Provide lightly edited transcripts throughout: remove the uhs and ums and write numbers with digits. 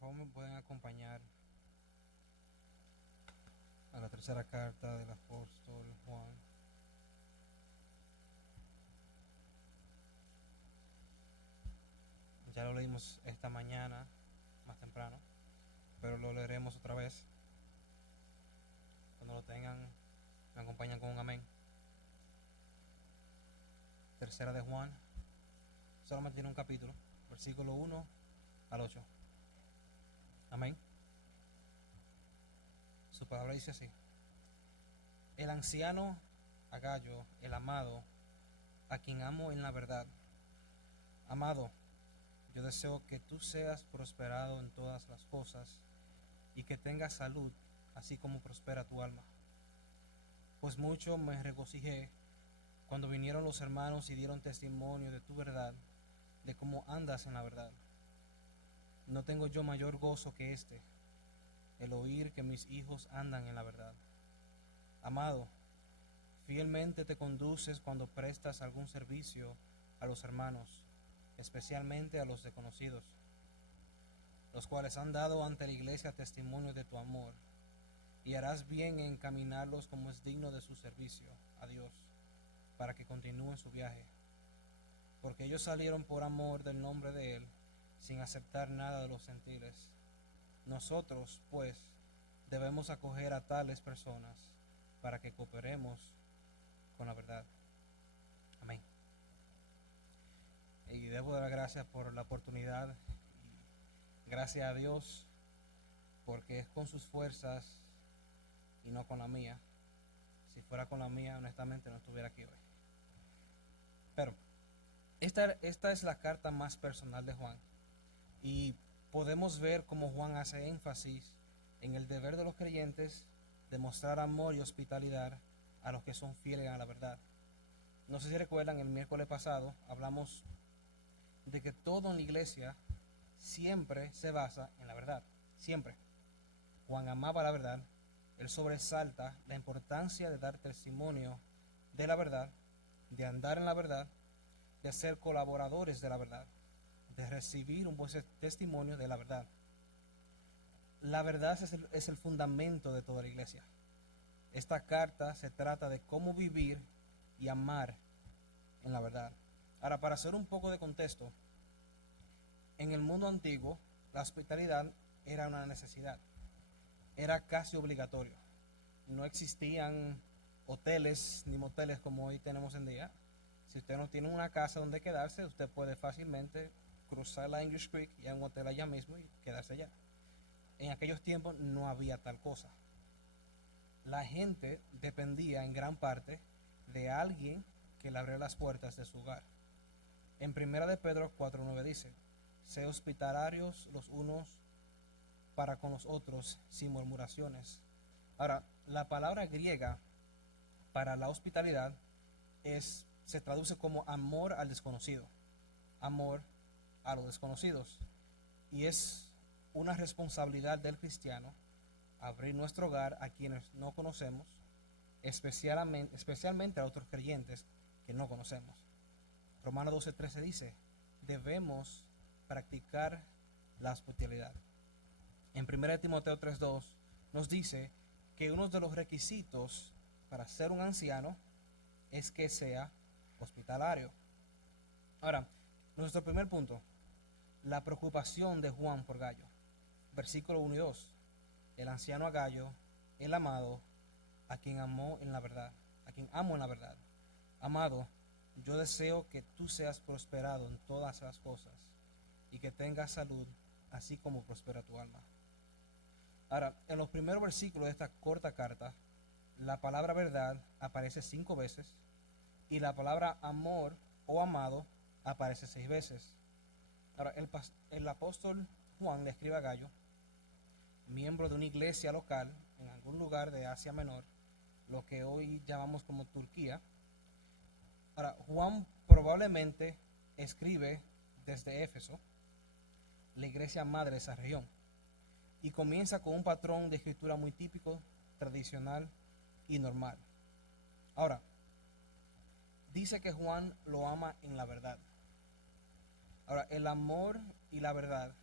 favor me pueden acompañar a la tercera carta del apóstol Juan. Ya lo leímos esta mañana, más temprano, pero lo leeremos otra vez. Cuando lo tengan, me acompañan con un amén. Tercera de Juan, solamente tiene un capítulo, versículo 1 al 8. Amén. Su palabra dice así: el anciano Agallo, el amado, a quien amo en la verdad. Amado, yo deseo que tú seas prosperado en todas las cosas y que tengas salud, así como prospera tu alma. Pues mucho me regocijé cuando vinieron los hermanos y dieron testimonio de tu verdad, de cómo andas en la verdad. No tengo yo mayor gozo que este, el oír que mis hijos andan en la verdad. Amado, fielmente te conduces cuando prestas algún servicio a los hermanos, especialmente a los desconocidos, los cuales han dado ante la iglesia testimonio de tu amor, y harás bien en encaminarlos como es digno de su servicio a Dios, para que continúen su viaje, porque ellos salieron por amor del nombre de Él, sin aceptar nada de los gentiles. Nosotros, pues, debemos acoger a tales personas para que cooperemos con la verdad. Amén. Y debo dar gracias por la oportunidad, y gracias a Dios, porque es con sus fuerzas y no con la mía. Si fuera con la mía, honestamente no estuviera aquí hoy. Pero esta es la carta más personal de Juan, y podemos ver cómo Juan hace énfasis en el deber de los creyentes de mostrar amor y hospitalidad a los que son fieles a la verdad. No sé si recuerdan, el miércoles pasado hablamos de que todo en la iglesia siempre se basa en la verdad, siempre. Juan amaba la verdad, él sobresalta la importancia de dar testimonio de la verdad, de andar en la verdad, de ser colaboradores de la verdad, de recibir un buen testimonio de la verdad. La verdad es el fundamento de toda la iglesia. Esta carta se trata de cómo vivir y amar en la verdad. Ahora, para hacer un poco de contexto, en el mundo antiguo, la hospitalidad era una necesidad, era casi obligatorio. No existían hoteles ni moteles como hoy tenemos en día. Si usted no tiene una casa donde quedarse, usted puede fácilmente cruzar la English Creek y a un hotel allá mismo y quedarse allá. En aquellos tiempos no había tal cosa. La gente dependía en gran parte de alguien que le abriera las puertas de su hogar. En Primera de Pedro 4:9 dice: sé hospitalarios los unos para con los otros sin murmuraciones. Ahora, la palabra griega para la hospitalidad se traduce como amor al desconocido, amor a los desconocidos, y es una responsabilidad del cristiano abrir nuestro hogar a quienes no conocemos, especialmente a otros creyentes que no conocemos. Romanos 12:13 dice: debemos practicar la hospitalidad. En 1 Timoteo 3:2 nos dice que uno de los requisitos para ser un anciano es que sea hospitalario. Ahora, nuestro primer punto, la preocupación de Juan por Gallo. Versículo 1 y 2. El anciano a Gallo, el amado, a quien amo en la verdad, a quien amo en la verdad. Amado, yo deseo que tú seas prosperado en todas las cosas y que tengas salud, así como prospera tu alma. Ahora, en los primeros versículos de esta corta carta, la palabra verdad aparece 5 veces y la palabra amor o amado aparece 6 veces. Ahora, el apóstol Juan le escribe a Gallo, miembro de una iglesia local en algún lugar de Asia Menor, lo que hoy llamamos como Turquía. Ahora, Juan probablemente escribe desde Éfeso, la iglesia madre de esa región, y comienza con un patrón de escritura muy típico, tradicional y normal. Ahora, dice que Juan lo ama en la verdad. Ahora, el amor y la verdad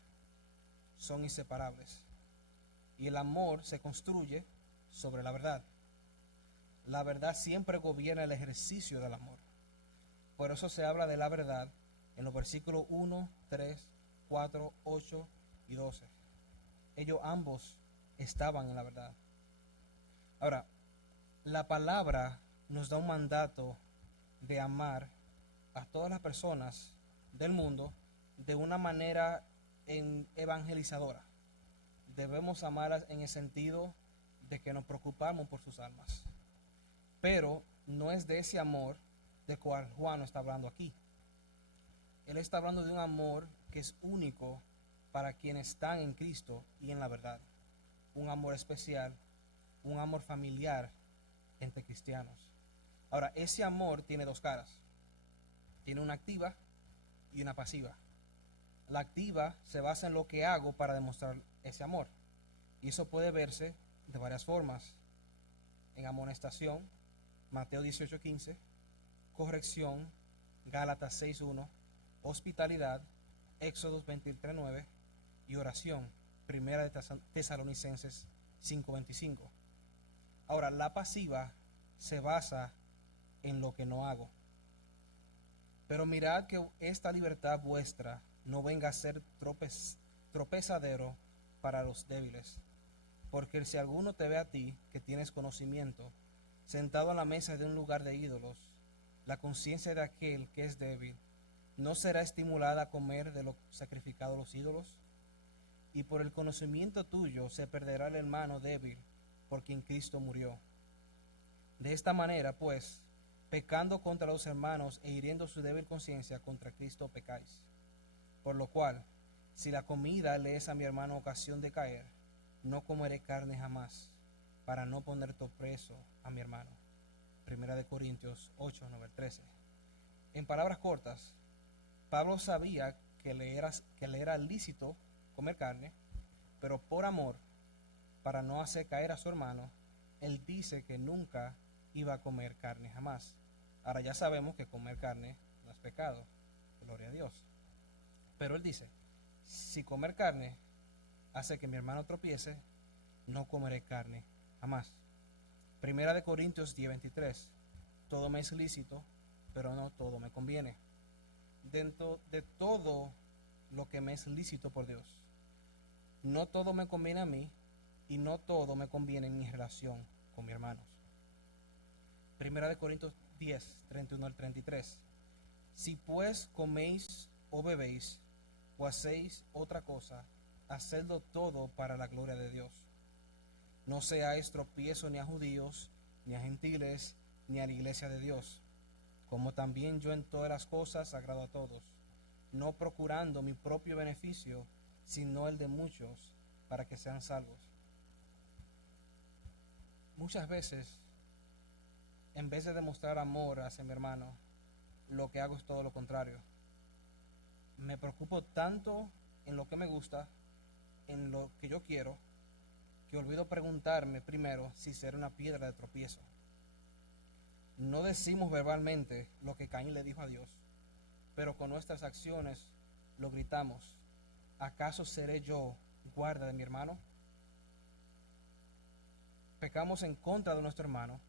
son inseparables. Y el amor se construye sobre la verdad. La verdad siempre gobierna el ejercicio del amor. Por eso se habla de la verdad en los versículos 1, 3, 4, 8 y 12. Ellos ambos estaban en la verdad. Ahora, la palabra nos da un mandato de amar a todas las personas del mundo de una manera evangelizadora. Debemos amarlas en el sentido de que nos preocupamos por sus almas. Pero no es de ese amor de cual Juan está hablando aquí. Él está hablando de un amor que es único para quienes están en Cristo y en la verdad. Un amor especial, un amor familiar entre cristianos. Ahora, ese amor tiene dos caras. Tiene una activa y una pasiva. La activa se basa en lo que hago para demostrar ese amor. Y eso puede verse de varias formas. En amonestación, Mateo 18:15, corrección, Gálatas 6:1, hospitalidad, Éxodo 23:9 y oración, Primera de Tesalonicenses 5:25. Ahora, la pasiva se basa en lo que no hago. Pero mirad que esta libertad vuestra no venga a ser tropezadero para los débiles. Porque si alguno te ve a ti, que tienes conocimiento, sentado a la mesa de un lugar de ídolos, la conciencia de aquel que es débil, ¿no será estimulada a comer de lo sacrificado a los ídolos? Y por el conocimiento tuyo se perderá el hermano débil, por quien Cristo murió. De esta manera, pues, pecando contra los hermanos e hiriendo su débil conciencia, contra Cristo pecáis. Por lo cual, si la comida le es a mi hermano ocasión de caer, no comeré carne jamás, para no poner tropiezo a mi hermano. Primera de Corintios 8, 9 al 13. En palabras cortas, Pablo sabía que le era lícito comer carne, pero por amor, para no hacer caer a su hermano, él dice que nunca iba a comer carne jamás. Ahora ya sabemos que comer carne no es pecado, gloria a Dios. Pero él dice, si comer carne hace que mi hermano tropiece, no comeré carne jamás. Primera de Corintios 10:23, todo me es lícito, pero no todo me conviene. Dentro de todo lo que me es lícito por Dios, no todo me conviene a mí y no todo me conviene en mi relación con mis hermanos. Primera de Corintios 10:31 al 33. Si pues coméis o bebéis o hacéis otra cosa, hacedlo todo para la gloria de Dios. No seáis tropiezo ni a judíos, ni a gentiles, ni a la iglesia de Dios, como también yo en todas las cosas agrado a todos, no procurando mi propio beneficio, sino el de muchos, para que sean salvos. Muchas veces, en vez de demostrar amor hacia mi hermano, lo que hago es todo lo contrario. Me preocupo tanto en lo que me gusta, en lo que yo quiero, que olvido preguntarme primero si será una piedra de tropiezo. No decimos verbalmente lo que Caín le dijo a Dios, pero con nuestras acciones lo gritamos. ¿Acaso seré yo guarda de mi hermano? Pecamos en contra de nuestro hermano,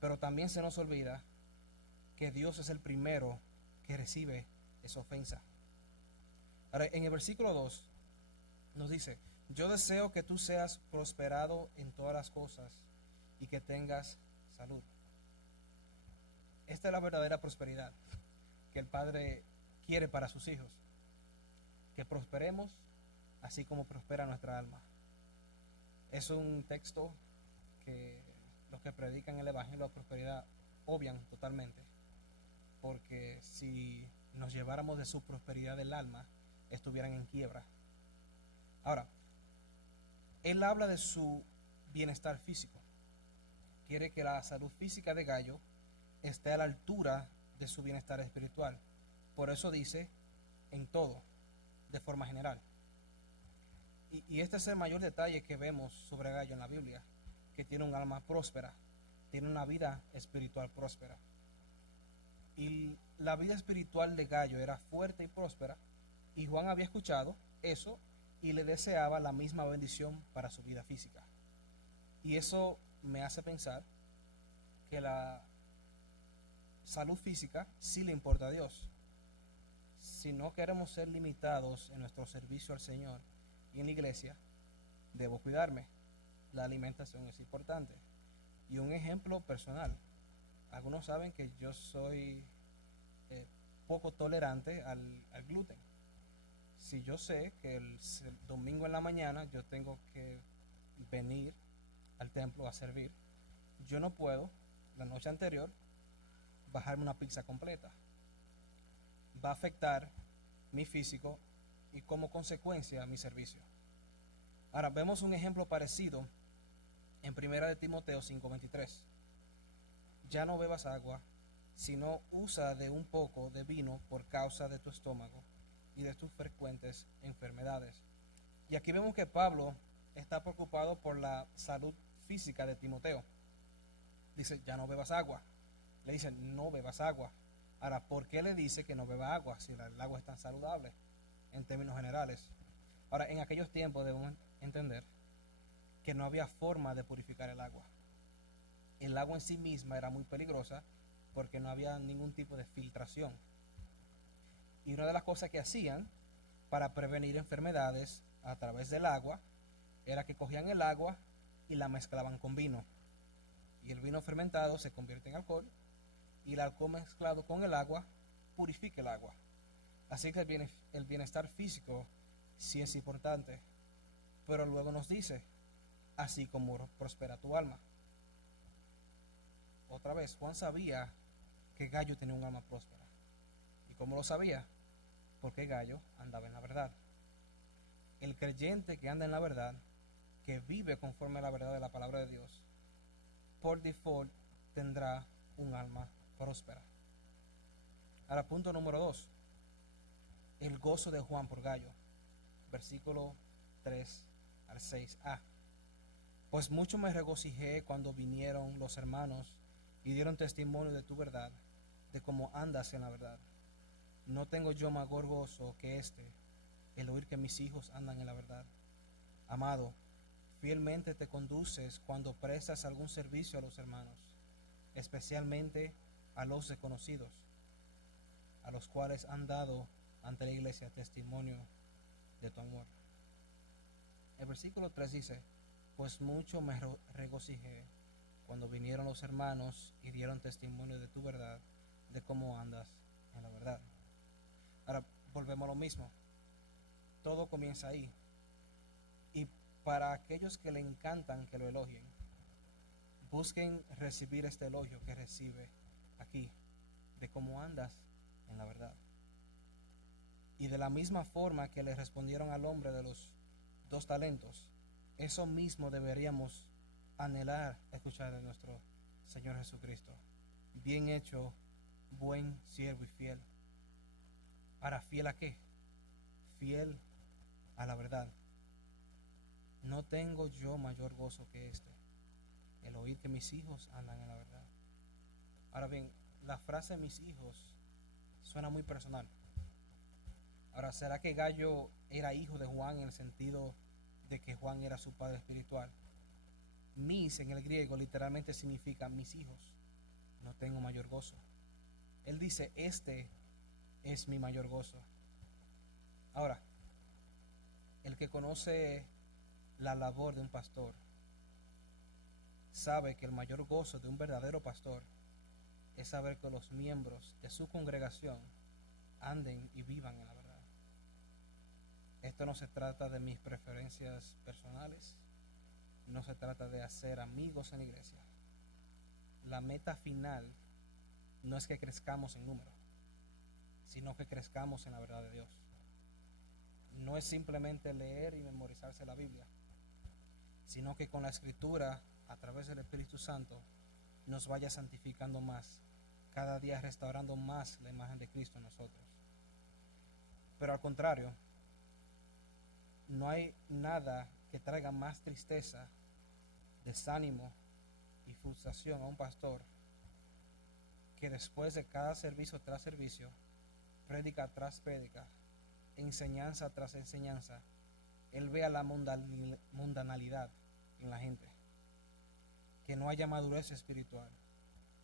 pero también se nos olvida que Dios es el primero que recibe esa ofensa. Ahora, en el versículo 2 nos dice, yo deseo que tú seas prosperado en todas las cosas y que tengas salud. Esta es la verdadera prosperidad que el Padre quiere para sus hijos. Que prosperemos así como prospera nuestra alma. Es un texto que los que predican el Evangelio de prosperidad obvian totalmente. Porque si nos lleváramos de su prosperidad del alma, estuvieran en quiebra. Ahora, él habla de su bienestar físico. Quiere que la salud física de Gallo esté a la altura de su bienestar espiritual. Por eso dice, en todo, de forma general. Y este es el mayor detalle que vemos sobre Gallo en la Biblia, que tiene un alma próspera, tiene una vida espiritual próspera. Y la vida espiritual de Gallo era fuerte y próspera, y Juan había escuchado eso y le deseaba la misma bendición para su vida física. Y eso me hace pensar que la salud física sí le importa a Dios. Si no queremos ser limitados en nuestro servicio al Señor y en la iglesia, debo cuidarme. La alimentación es importante. Y un ejemplo personal. Algunos saben que yo soy poco tolerante al gluten. Si yo sé que el domingo en la mañana yo tengo que venir al templo a servir, yo no puedo la noche anterior bajarme una pizza completa. Va a afectar mi físico y como consecuencia mi servicio. Ahora vemos un ejemplo parecido en 1 de Timoteo 5:23. Ya no bebas agua, sino usa de un poco de vino por causa de tu estómago y de tus frecuentes enfermedades. Y aquí vemos que Pablo está preocupado por la salud física de Timoteo. Dice, ya no bebas agua. Le dice, no bebas agua. Ahora, ¿por qué le dice que no beba agua si el agua es tan saludable en términos generales? Ahora, en aquellos tiempos debemos entender que no había forma de purificar el agua. El agua en sí misma era muy peligrosa porque no había ningún tipo de filtración. Y una de las cosas que hacían para prevenir enfermedades a través del agua era que cogían el agua y la mezclaban con vino. Y el vino fermentado se convierte en alcohol y el alcohol mezclado con el agua purifica el agua. Así que el bienestar físico sí es importante, pero luego nos dice, así como prospera tu alma. Otra vez, Juan sabía que Gallo tenía un alma próspera. ¿Y cómo lo sabía? Porque Gallo andaba en la verdad. El creyente que anda en la verdad, que vive conforme a la verdad de la palabra de Dios, por default tendrá un alma próspera. Ahora, punto número 2. El gozo de Juan por Gallo. Versículo 3 al 6a. Pues mucho me regocijé cuando vinieron los hermanos y dieron testimonio de tu verdad, de cómo andas en la verdad. No tengo yo mayor gozo que el oír que mis hijos andan en la verdad. Amado, fielmente te conduces cuando prestas algún servicio a los hermanos, especialmente a los desconocidos, a los cuales han dado ante la iglesia testimonio de tu amor. El versículo 3 dice, pues mucho me regocijé cuando vinieron los hermanos y dieron testimonio de tu verdad, de cómo andas en la verdad. Ahora volvemos a lo mismo. Todo comienza ahí. Y para aquellos que le encantan que lo elogien, busquen recibir este elogio que recibe aquí, de cómo andas en la verdad. Y de la misma forma que le respondieron al hombre de los 2 talentos, eso mismo deberíamos anhelar escuchar de nuestro Señor Jesucristo. Bien hecho, buen siervo y fiel. Ahora, ¿fiel a qué? Fiel a la verdad. No tengo yo mayor gozo que el oír que mis hijos andan en la verdad. Ahora bien, la frase mis hijos suena muy personal. Ahora, ¿será que Gallo era hijo de Juan en el sentido de que Juan era su padre espiritual? Mis en el griego literalmente significa mis hijos. No tengo mayor gozo. Él dice, este es mi mayor gozo. Ahora, el que conoce la labor de un pastor sabe que el mayor gozo de un verdadero pastor es saber que los miembros de su congregación anden y vivan en la verdad. Esto no se trata de mis preferencias personales, no se trata de hacer amigos en la iglesia. La meta final no es que crezcamos en número, sino que crezcamos en la verdad de Dios. No es simplemente leer y memorizarse la Biblia, sino que con la escritura, a través del Espíritu Santo, nos vaya santificando más, cada día restaurando más la imagen de Cristo en nosotros. Pero al contrario, no hay nada que traiga más tristeza, desánimo y frustración a un pastor que después de cada servicio tras servicio, prédica tras prédica, enseñanza tras enseñanza, Él ve a la mundanalidad en la gente, que no haya madurez espiritual,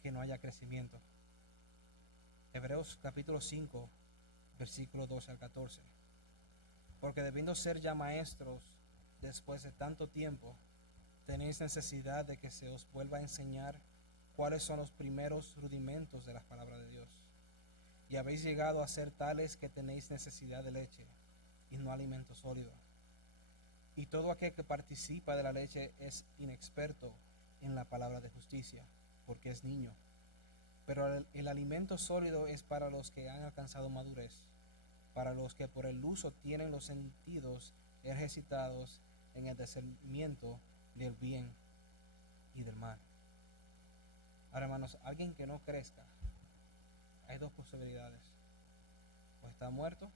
que no haya crecimiento. Hebreos capítulo 5, versículos 12 al 14. Porque debiendo ser ya maestros después de tanto tiempo, tenéis necesidad de que se os vuelva a enseñar cuáles son los primeros rudimentos de las palabras de Dios. Y habéis llegado a ser tales que tenéis necesidad de leche y no alimento sólido. Y todo aquel que participa de la leche es inexperto en la palabra de justicia, porque es niño. Pero el alimento sólido es para los que han alcanzado madurez, para los que por el uso tienen los sentidos ejercitados en el discernimiento del bien y del mal. Ahora, hermanos, alguien que no crezca, hay dos posibilidades: o está muerto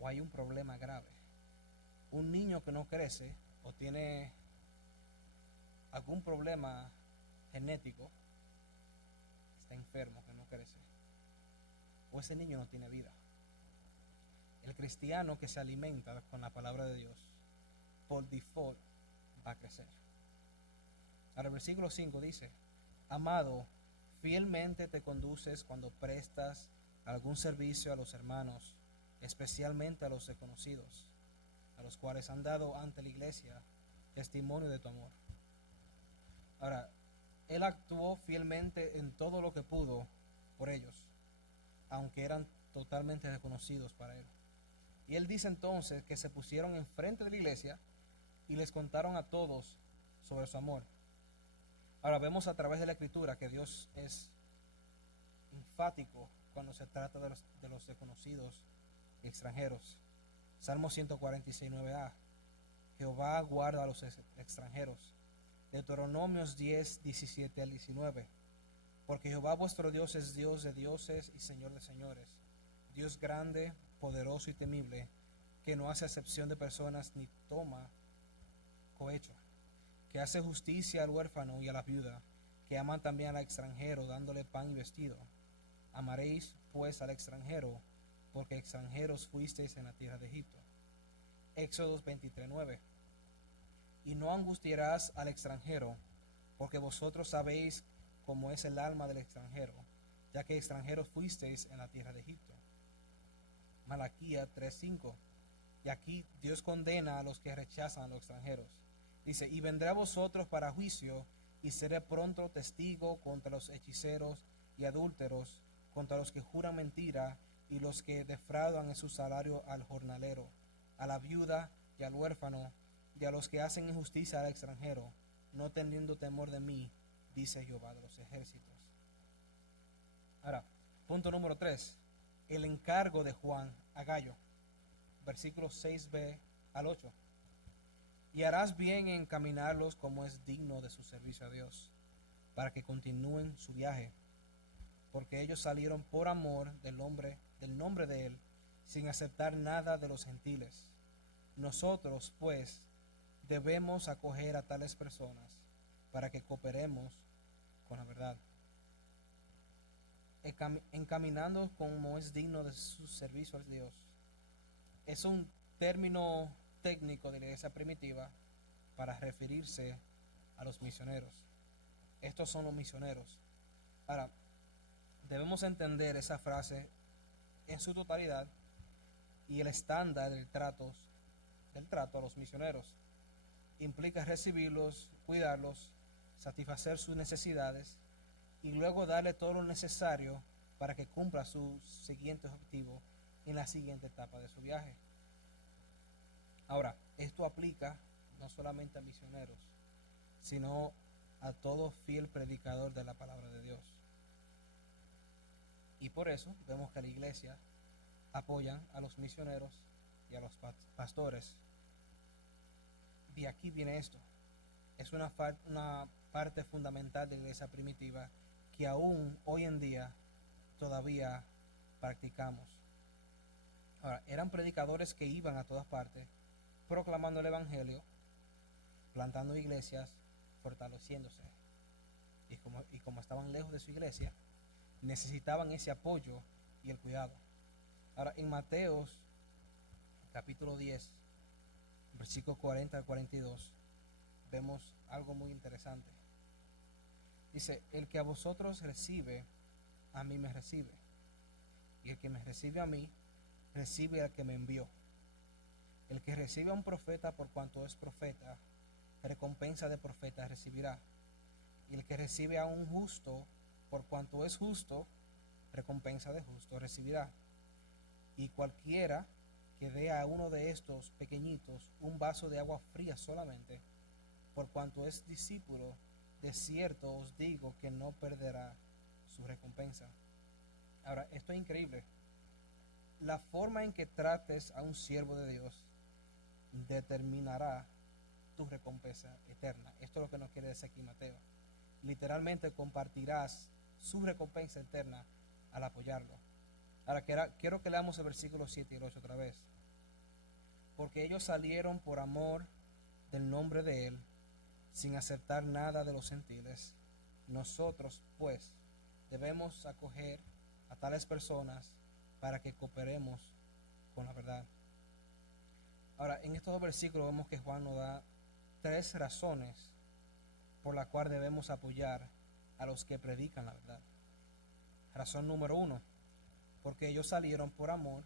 o hay un problema grave. Un niño que no crece o tiene algún problema genético, está enfermo, que no crece, o ese niño no tiene vida. El cristiano que se alimenta con la palabra de Dios, por default, va a crecer. Ahora el versículo 5 dice: amado, fielmente te conduces cuando prestas algún servicio a los hermanos, especialmente a los desconocidos, a los cuales han dado ante la iglesia testimonio de tu amor. Ahora, él actuó fielmente en todo lo que pudo por ellos, aunque eran totalmente desconocidos para él. Y él dice entonces que se pusieron enfrente de la iglesia y les contaron a todos sobre su amor. Ahora vemos a través de la escritura que Dios es enfático cuando se trata de los desconocidos y extranjeros. Salmo 146, 9a. Jehová guarda a los extranjeros. Deuteronomios 10, 17 al 19. Porque Jehová vuestro Dios es Dios de dioses y Señor de señores, Dios grande, poderoso y temible, que no hace acepción de personas ni toma cohecho, que hace justicia al huérfano y a la viuda, que ama también al extranjero, dándole pan y vestido. Amaréis pues al extranjero, porque extranjeros fuisteis en la tierra de Egipto. Éxodo 23, 9. Y no angustiarás al extranjero, porque vosotros sabéis cómo es el alma del extranjero, ya que extranjeros fuisteis en la tierra de Egipto. Malaquías 3:5. Y aquí Dios condena a los que rechazan a los extranjeros. Dice: y vendré a vosotros para juicio, y seré pronto testigo contra los hechiceros y adúlteros, contra los que juran mentira, y los que defraudan en su salario al jornalero, a la viuda y al huérfano, y a los que hacen injusticia al extranjero, no teniendo temor de mí, dice Jehová de los ejércitos. Ahora, punto número 3. El encargo de Juan a Gallo. Versículos 6b al 8. Y harás bien en encaminarlos como es digno de su servicio a Dios, para que continúen su viaje, porque ellos salieron por amor del nombre de él, sin aceptar nada de los gentiles. Nosotros, pues, debemos acoger a tales personas para que cooperemos con la verdad, encaminando como es digno de su servicio a Dios. Es un término técnico de la iglesia primitiva para referirse a los misioneros. Estos son los misioneros. Ahora, debemos entender esa frase en su totalidad y el estándar del trato a los misioneros. Implica recibirlos, cuidarlos, satisfacer sus necesidades y luego darle todo lo necesario para que cumpla su siguiente objetivo en la siguiente etapa de su viaje. Ahora, esto aplica no solamente a misioneros, sino a todo fiel predicador de la palabra de Dios. Y por eso vemos que la iglesia apoyan a los misioneros y a los pastores. Y aquí viene esto. Es una parte fundamental de la iglesia primitiva que aún hoy en día todavía practicamos. Ahora, eran predicadores que iban a todas partes proclamando el evangelio, plantando iglesias, fortaleciéndose. Y como estaban lejos de su iglesia, necesitaban ese apoyo y el cuidado. Ahora, en Mateos capítulo 10, versículo 40 al 42, vemos algo muy interesante. Dice, el que a vosotros recibe, a mí me recibe. Y el que me recibe a mí, recibe al que me envió. El que recibe a un profeta por cuanto es profeta, recompensa de profeta recibirá. Y el que recibe a un justo por cuanto es justo, recompensa de justo recibirá. Y cualquiera que dé a uno de estos pequeñitos un vaso de agua fría solamente, por cuanto es discípulo, de cierto os digo que no perderá su recompensa. Ahora, esto es increíble. La forma en que trates a un siervo de Dios determinará tu recompensa eterna. Esto es lo que nos quiere decir aquí Mateo. Literalmente compartirás su recompensa eterna al apoyarlo. Ahora quiero que leamos el versículo 7 y el 8 otra vez. Porque ellos salieron por amor del nombre de él, sin aceptar nada de los gentiles. Nosotros, pues, debemos acoger a tales personas para que cooperemos con la verdad. Ahora, en estos dos versículos vemos que Juan nos da tres razones por las cuales debemos apoyar a los que predican la verdad. Razón número 1, porque ellos salieron por amor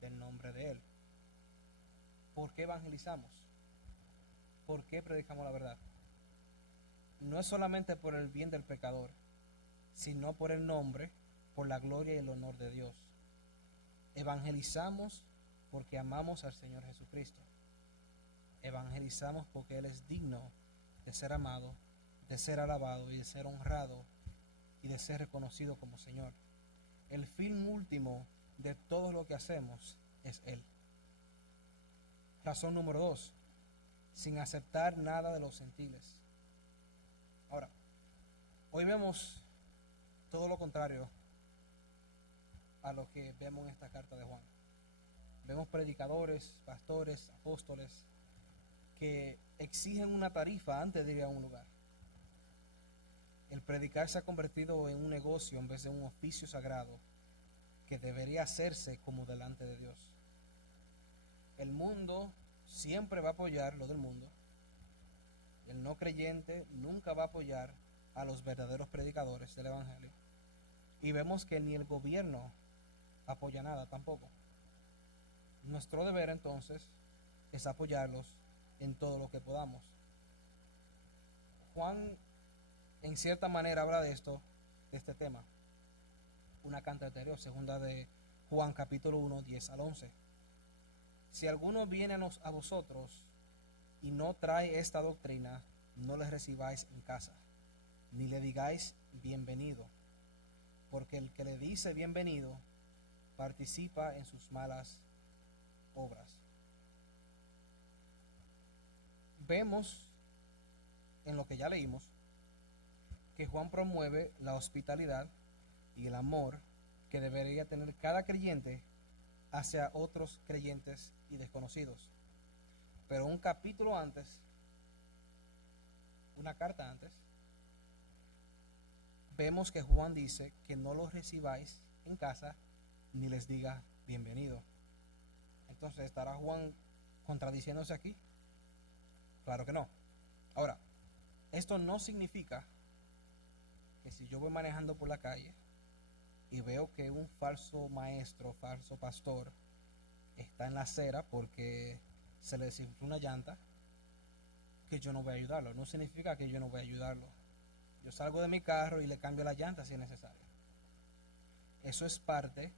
del nombre de él. ¿Por qué evangelizamos? ¿Por qué predicamos la verdad? No es solamente por el bien del pecador, sino por el nombre, por la gloria y el honor de Dios. Evangelizamos porque amamos al Señor Jesucristo. Evangelizamos porque Él es digno de ser amado, de ser alabado y de ser honrado y de ser reconocido como Señor. El fin último de todo lo que hacemos es Él. Razón número 2, sin aceptar nada de los gentiles. Ahora, hoy vemos todo lo contrario a lo que vemos en esta carta de Juan. Vemos predicadores, pastores, apóstoles que exigen una tarifa antes de ir a un lugar. El predicar se ha convertido en un negocio en vez de un oficio sagrado que debería hacerse como delante de Dios. El mundo siempre va a apoyar lo del mundo. El no creyente nunca va a apoyar a los verdaderos predicadores del Evangelio. Y vemos que ni el gobierno apoya nada tampoco. Nuestro deber entonces es apoyarlos en todo lo que podamos. Juan en cierta manera habla de esto, de este tema. Una carta anterior, segunda de Juan capítulo 1, 10 al 11. Si alguno viene a vosotros y no trae esta doctrina, no le recibáis en casa, ni le digáis bienvenido, porque el que le dice bienvenido participa en sus malas obras. Vemos en lo que ya leímos que Juan promueve la hospitalidad y el amor que debería tener cada creyente hacia otros creyentes y desconocidos. Pero un capítulo antes, una carta antes, vemos que Juan dice que no los recibáis en casa ni les diga bienvenido. Entonces, ¿estará Juan contradiciéndose aquí? Claro que no. Ahora, esto no significa que si yo voy manejando por la calle y veo que un falso maestro, falso pastor está en la acera porque se le desinfló una llanta, que yo no voy a ayudarlo. No significa que yo no voy a ayudarlo. Yo salgo de mi carro y le cambio la llanta si es necesario. Eso es parte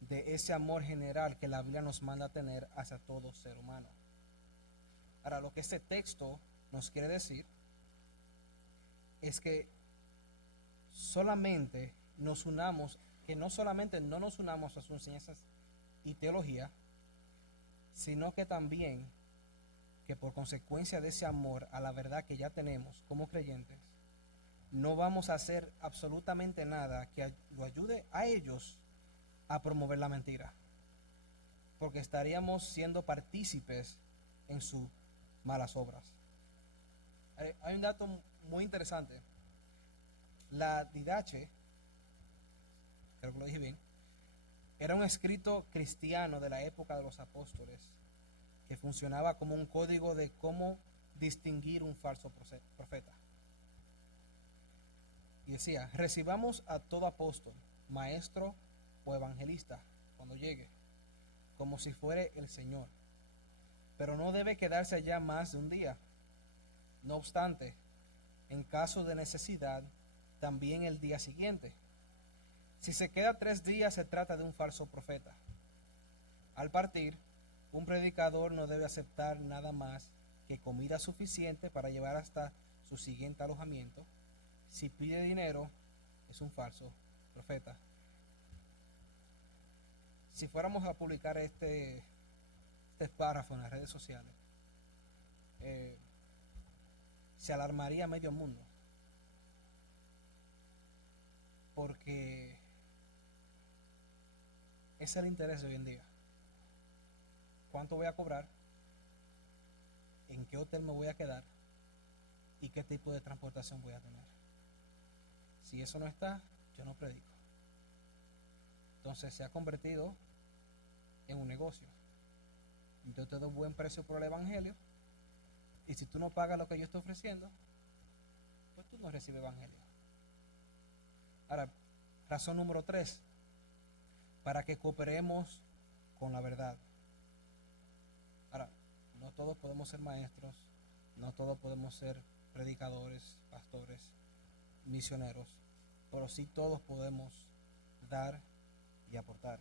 de ese amor general que la Biblia nos manda a tener hacia todo ser humano. Ahora, lo que este texto nos quiere decir es que solamente nos unamos, que no solamente no nos unamos a sus enseñanzas y teología, sino que también que por consecuencia de ese amor a la verdad que ya tenemos como creyentes, no vamos a hacer absolutamente nada que lo ayude a ellos a promover la mentira, porque estaríamos siendo partícipes en sus malas obras. Hay un dato muy interesante. La Didache, creo que lo dije bien, era un escrito cristiano de la época de los apóstoles funcionaba como un código de cómo distinguir un falso profeta. Y decía, recibamos a todo apóstol, maestro o evangelista cuando llegue, como si fuere el Señor. Pero no debe quedarse allá más de un día. No obstante, en caso de necesidad, también el día siguiente. Si se queda 3 días, se trata de un falso profeta. Al partir, un predicador no debe aceptar nada más que comida suficiente para llevar hasta su siguiente alojamiento. Si pide dinero, es un falso profeta. Si fuéramos a publicar este párrafo en las redes sociales, se alarmaría medio mundo. Porque ese es el interés de hoy en día. ¿Cuánto voy a cobrar? ¿En qué hotel me voy a quedar? ¿Y qué tipo de transportación voy a tener? Si eso no está, yo no predico. Entonces se ha convertido en un negocio. Yo te doy buen precio por el evangelio, y si tú no pagas lo que yo estoy ofreciendo, pues tú no recibes evangelio. Ahora, razón número 3, para que cooperemos con la verdad. Ahora, no todos podemos ser maestros, no todos podemos ser predicadores, pastores, misioneros, pero sí todos podemos dar y aportar.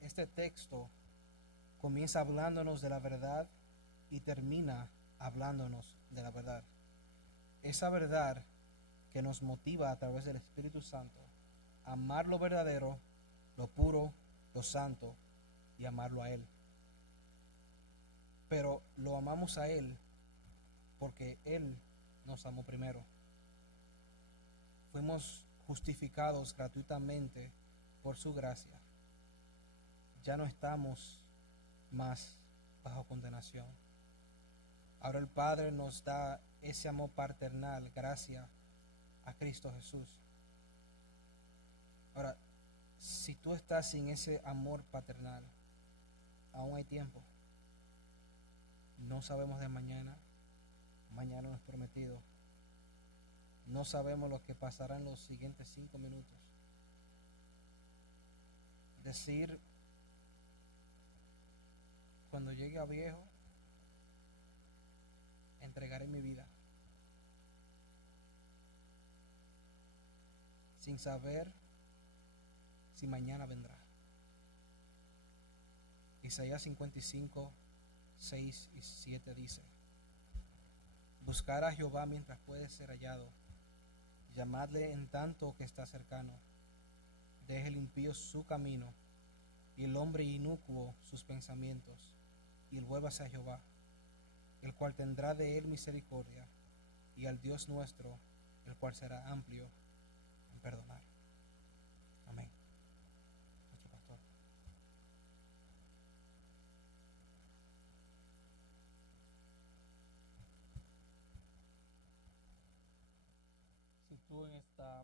Este texto comienza hablándonos de la verdad y termina hablándonos de la verdad. Esa verdad que nos motiva a través del Espíritu Santo a amar lo verdadero, lo puro, lo santo y amarlo a Él. Pero lo amamos a Él porque Él nos amó primero. Fuimos justificados gratuitamente por su gracia. Ya no estamos más bajo condenación. Ahora el Padre nos da ese amor paternal gracias a Cristo Jesús. Ahora, si tú estás sin ese amor paternal, aún hay tiempo. No sabemos de mañana. Mañana no es prometido. No sabemos lo que pasará en los siguientes 5 minutos. Decir, cuando llegue a viejo, entregaré mi vida, sin saber si mañana vendrá. Isaías 55, 6 y 7 dice: buscar a Jehová mientras puede ser hallado, llamadle en tanto que está cercano. Deje el impío su camino, y el hombre inicuo sus pensamientos, y vuélvase a Jehová, el cual tendrá de él misericordia, y al Dios nuestro, el cual será amplio en perdonar. Amén. Nuestro pastor. Si tú en esta